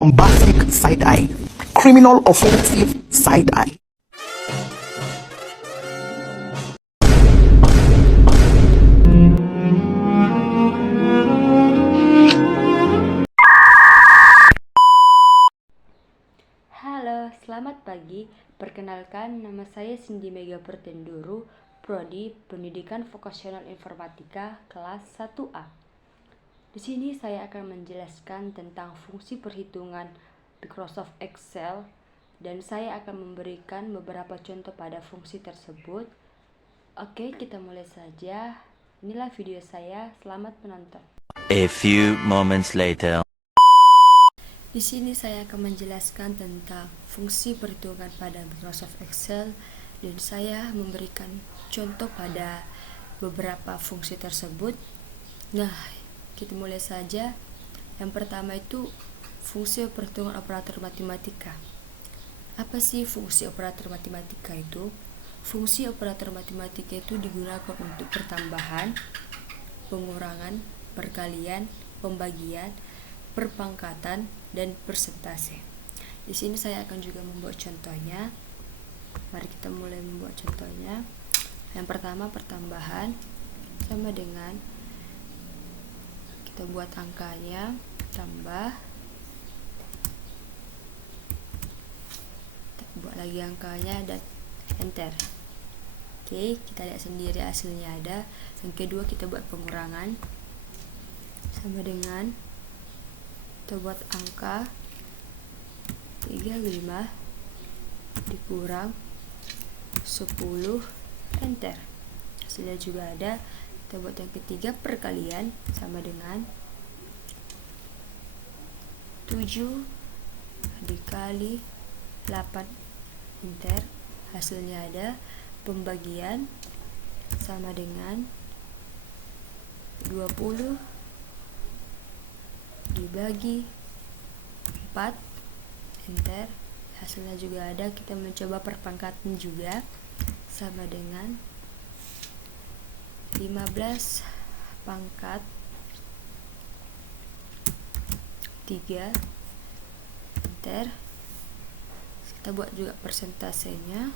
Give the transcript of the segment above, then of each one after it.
Bombastic side eye, criminal offensive side eye. Halo, selamat pagi. Perkenalkan, nama saya Cindy Mega Pertenduru, Prodi Pendidikan Vokasional Informatika kelas 1A. Di sini saya akan menjelaskan tentang fungsi perhitungan Microsoft Excel dan saya akan memberikan beberapa contoh pada fungsi tersebut. Oke, kita mulai saja. Inilah video saya. Selamat menonton. A few moments later. Di sini saya akan menjelaskan tentang fungsi perhitungan pada Microsoft Excel dan saya memberikan contoh pada beberapa fungsi tersebut. Nah, kita mulai saja. Yang pertama itu fungsi perhitungan operator matematika. Apa sih fungsi operator matematika itu? Fungsi operator matematika itu digunakan untuk pertambahan, pengurangan, perkalian, pembagian, perpangkatan, dan persentase. Di sini saya akan juga membuat contohnya. Mari kita mulai membuat contohnya. Yang pertama, pertambahan sama dengan kita buat angkanya, tambah, kita buat lagi angkanya dan enter. Oke, kita lihat sendiri hasilnya ada. Yang kedua, kita buat pengurangan sama dengan kita buat angka 35 dikurang 10, enter. Hasilnya juga ada. Kita buat yang ketiga, perkalian sama dengan 7 dikali 8, enter. Hasilnya ada. Pembagian sama dengan 20 dibagi 4, enter. Hasilnya juga ada. Kita mencoba perpangkatan juga sama dengan 15 pangkat 3, enter. Kita buat juga persentasenya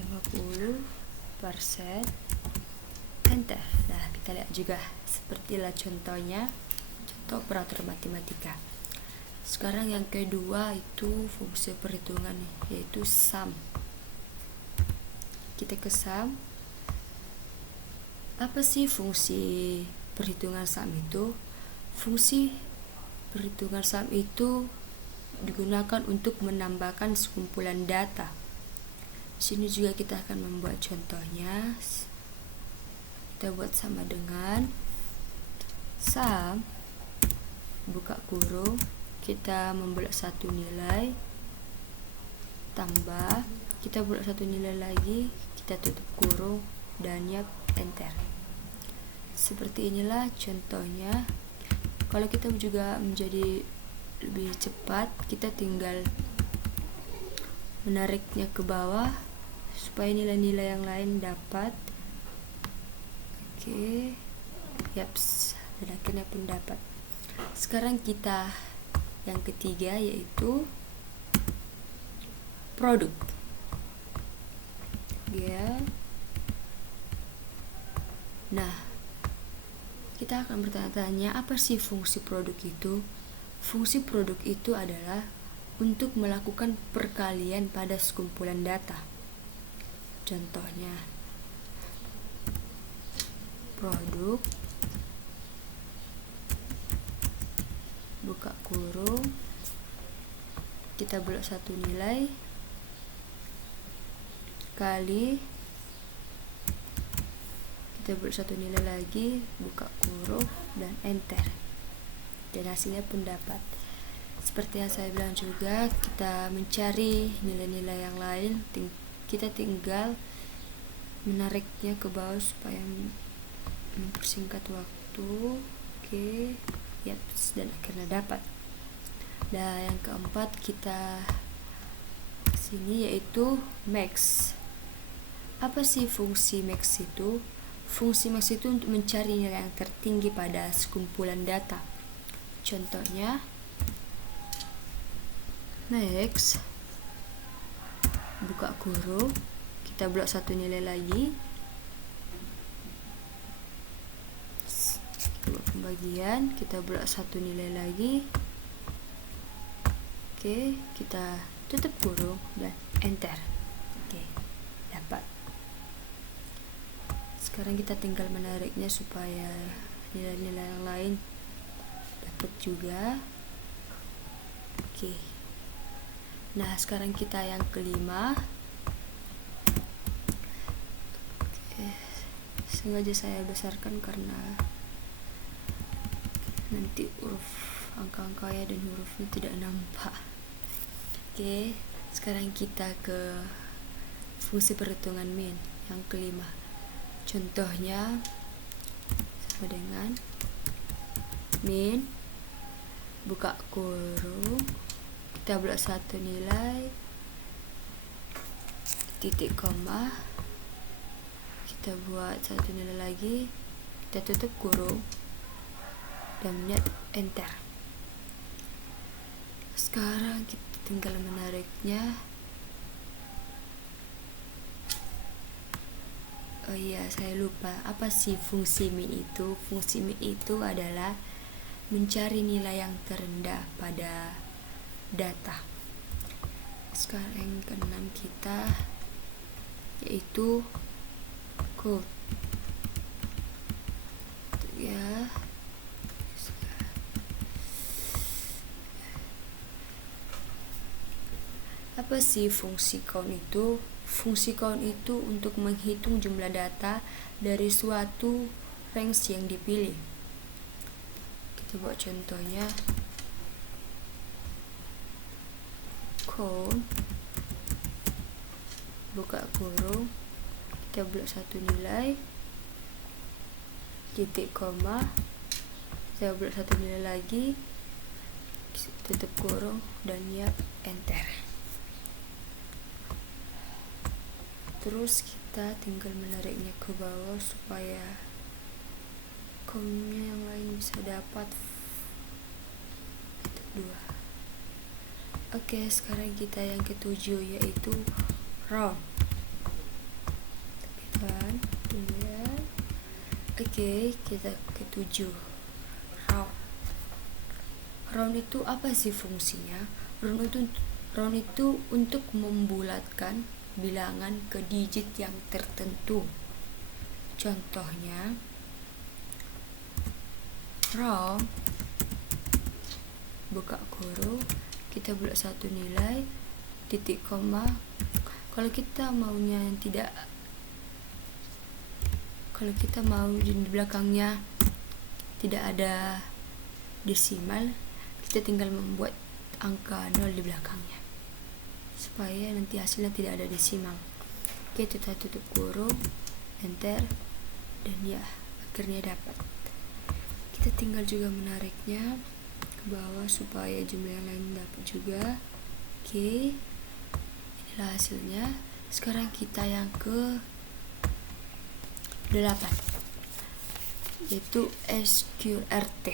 50%, enter. Nah, kita lihat juga sepertilah contohnya, contoh operator matematika. Sekarang yang kedua itu fungsi perhitungan, yaitu sum. Kita ke sum. Apa sih fungsi perhitungan sum itu? Fungsi perhitungan sum itu digunakan untuk menambahkan sekumpulan data. Sini juga kita akan membuat contohnya. Kita buat sama dengan sum, buka kurung, kita membuat satu nilai, tambah, kita buat satu nilai lagi, kita tutup kurung, dan enter. Seperti inilah contohnya. Kalau kita juga menjadi lebih cepat, kita tinggal menariknya ke bawah supaya nilai-nilai yang lain dapat. Oke, yaps, dan akhirnya pun dapat. Sekarang kita yang ketiga, yaitu produk. Ya. Nah, kita akan bertanya-tanya, apa sih fungsi produk itu? Fungsi produk itu adalah untuk melakukan perkalian pada sekumpulan data. Contohnya, produk, buka kurung, kita buat satu nilai, kali, kita buat satu nilai lagi, buka kurung, dan enter. Dan hasilnya pun dapat. Seperti yang saya bilang juga, kita mencari nilai-nilai yang lain, kita tinggal menariknya ke bawah supaya mempersingkat waktu. Oke, yaps, dan akhirnya dapat. Dan yang keempat kita sini, yaitu max. Apa sih fungsi max itu? Fungsi max itu untuk mencari nilai yang tertinggi pada sekumpulan data. Contohnya, next, buka kurung, kita blok satu nilai lagi, buat pembagian, kita blok satu nilai lagi. Oke, kita tutup kurung dan enter. Oke, dapat. Sekarang kita tinggal menariknya supaya nilai-nilai yang lain dapat juga. Oke. Nah, sekarang kita yang kelima. Oke. Sengaja saya besarkan karena nanti huruf angka-angkanya dan hurufnya tidak nampak. Oke, sekarang kita ke fungsi perhitungan min yang kelima. Contohnya sama dengan min, buka kurung, kita blok satu nilai, titik koma, kita buat satu nilai lagi, kita tutup kurung dan nyet enter. Sekarang kita tinggal menariknya. Oh iya, saya lupa. Apa sih fungsi min itu? Fungsi min itu adalah mencari nilai yang terendah pada data. Sekarang yang keenam kita yaitu code. Ya. Apa sih fungsi count itu? Fungsi count itu untuk menghitung jumlah data dari suatu range yang dipilih. Kita buat contohnya. Count, buka kurung, kita blok satu nilai, titik koma, kita blok satu nilai lagi, tutup kurung dan ya enter. Terus kita tinggal menariknya ke bawah supaya countnya yang lain bisa dapat. Itu 2. Oke, sekarang kita yang ketujuh yaitu round. Kan, tunggu ya. Oke, kita ketujuh round. Round itu apa sih fungsinya? Round itu untuk membulatkan bilangan ke digit yang tertentu. Contohnya, round, buka kurung, kita blok satu nilai, titik koma. Kalau kita maunya tidak, kalau kita mau di belakangnya tidak ada desimal, kita tinggal membuat angka 0 di belakangnya supaya nanti hasilnya tidak ada desimal. Oke, kita tutup kurung, enter, dan ya akhirnya dapat. Kita tinggal juga menariknya ke bawah supaya jumlah yang lain dapat juga. Oke, inilah hasilnya. Sekarang kita yang ke 8 yaitu SQRT.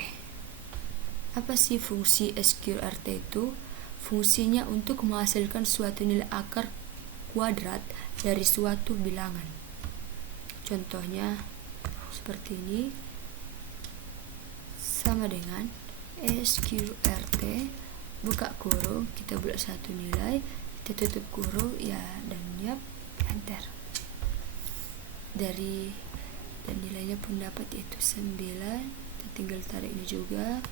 Apa sih fungsi SQRT itu? Fungsinya untuk menghasilkan suatu nilai akar kuadrat dari suatu bilangan. Contohnya seperti ini, sama dengan SQRT, buka kurung, kita blok satu nilai, kita tutup kurung, ya, dan yap, enter. Dan nilainya pun dapat yaitu 9. Kita tinggal tariknya juga.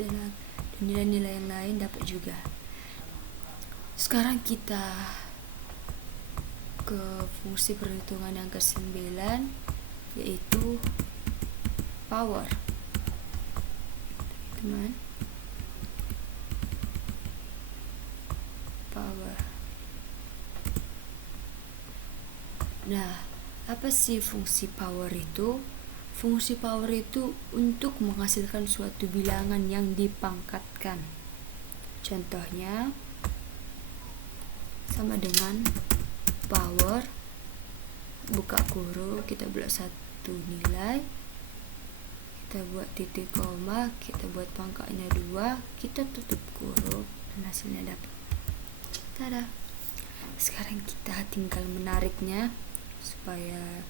Dan nilai-nilai yang lain dapat juga. Sekarang kita ke fungsi perhitungan yang ke-9 yaitu power. Teman, power. Nah, apa sih fungsi power itu? Fungsi power itu untuk menghasilkan suatu bilangan yang dipangkatkan. Contohnya sama dengan power, buka kurung, kita blok satu nilai, kita buat titik koma, kita buat pangkaknya 2, kita tutup kurung, dan hasilnya dapat. Tada. Sekarang kita tinggal menariknya supaya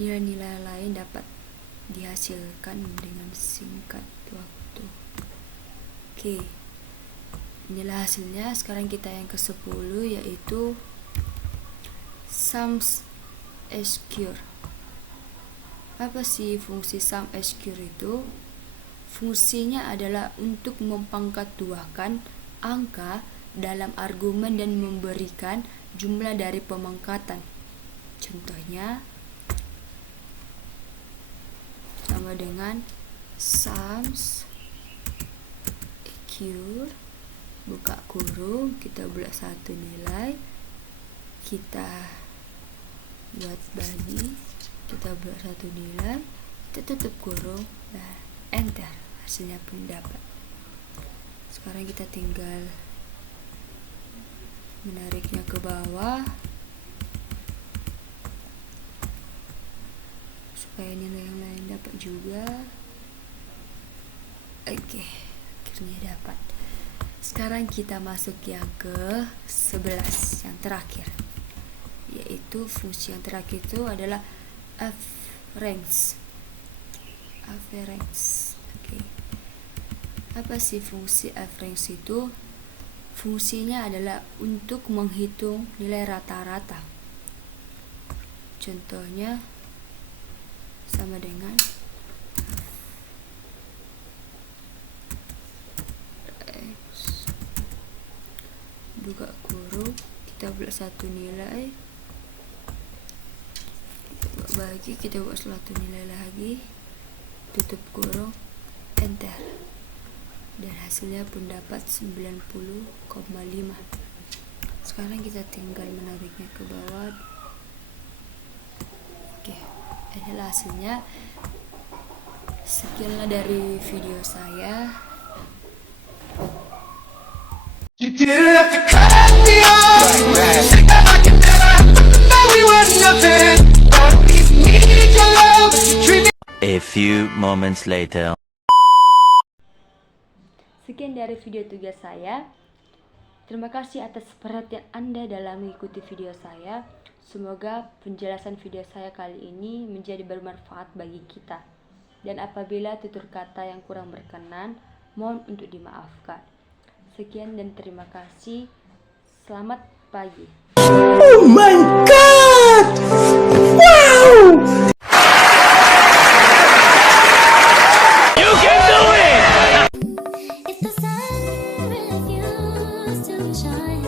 nilai-nilai lain dapat dihasilkan dengan singkat waktu. Oke, inilah hasilnya. Sekarang kita yang ke-10, yaitu sum SQ. Apa sih fungsi sum SQ itu? Fungsinya adalah untuk mempangkat-duakan angka dalam argumen dan memberikan jumlah dari pemangkatan. Contohnya sama dengan sums EQ, buka kurung, kita buat satu nilai, kita buat bagi, kita buat satu nilai, kita tutup kurung, dan enter, hasilnya pun dapat. Sekarang kita tinggal menariknya ke bawah supaya nilai yang lain dapat juga. Oke, akhirnya dapat. Sekarang kita masuk yang ke 11, yang terakhir, yaitu fungsi yang terakhir itu adalah average. Oke, apa sih fungsi average itu? Fungsinya adalah untuk menghitung nilai rata-rata. Contohnya sama dengan buka kurung, kita buat satu nilai, kita buat bagi, kita buat satu nilai lagi, tutup kurung, enter, dan hasilnya pun dapat 90,5. Sekarang kita tinggal menariknya ke bawah. Oke, inilah hasilnya. Sekianlah dari video saya. You didn't have to cut me off. Said that I could never happen. Now we were nothing. Don't need your love. You treat me. A few moments later. Sekian dari video tugas saya. Terima kasih atas perhatian Anda dalam mengikuti video saya. Semoga penjelasan video saya kali ini menjadi bermanfaat bagi kita. Dan apabila tutur kata yang kurang berkenan, mohon untuk dimaafkan. Sekian dan terima kasih. Selamat pagi. Oh my God! Wow! If the sun refused to shine,